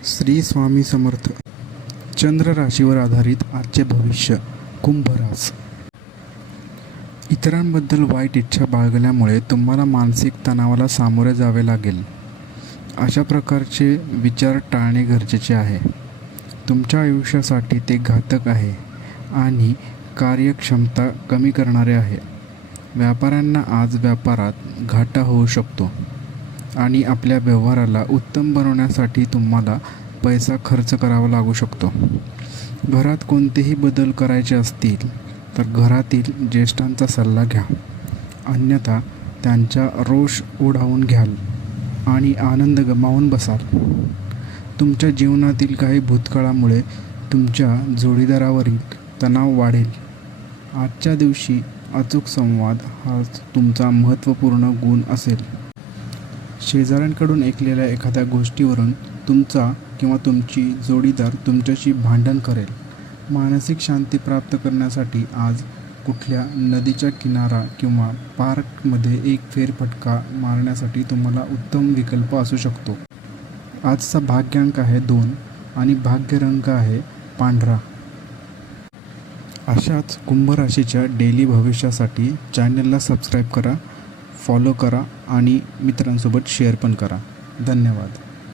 श्री स्वामी समर्थ. चंद्र राशीवर आधारित आजचे भविष्य. कुंभ रास. इतरांबद्दल वाईट इच्छा बाळगल्यामुळे तुम्हाला मानसिक तणावाला सामोरे जावे लागेल. अशा प्रकारचे विचार टाळणे गरजेचे आहे. तुमच्या आयुष्यासाठी ते घातक आहे आणि कार्यक्षमता कमी करणारे आहे. व्यापाऱ्यांना आज व्यापारात घाटा होऊ शकतो आणि आपल्या व्यवहाराला उत्तम बनवण्यासाठी तुम्हाला पैसा खर्च करावा लागू शकतो. घरात कोणतेही बदल करायचे असतील तर घरातील ज्येष्ठांचा सल्ला घ्या, अन्यथा त्यांचा रोष ओढावून घ्याल आणि आनंद गमावून बसाल. तुमच्या जीवनातील काही भूतकाळामुळे तुमच्या जोडीदारावरील तणाव वाढेल. आजच्या दिवशी अचूक संवाद हा तुमचा महत्त्वपूर्ण गुण असेल. शेजाऱ्यांकडून ऐकलेल्या एखाद्या गोष्टीवरून तुमचा किंवा तुमची जोडीदार तुमच्याशी भांडण करेल. मानसिक शांती प्राप्त करण्यासाठी आज कुठल्या नदीच्या किनारा किंवा पार्कमध्ये एक फेरफटका मारण्यासाठी तुम्हाला उत्तम विकल्प असू शकतो. आजचा भाग्यांक आहे 2 आणि भाग्य रंग आहे पांढरा. अशाच कुंभ राशीच्या डेली भविष्यासाठी चॅनलला सबस्क्राईब करा, फॉलो करा आणि मित्रांसोबत शेअर पण करा. धन्यवाद.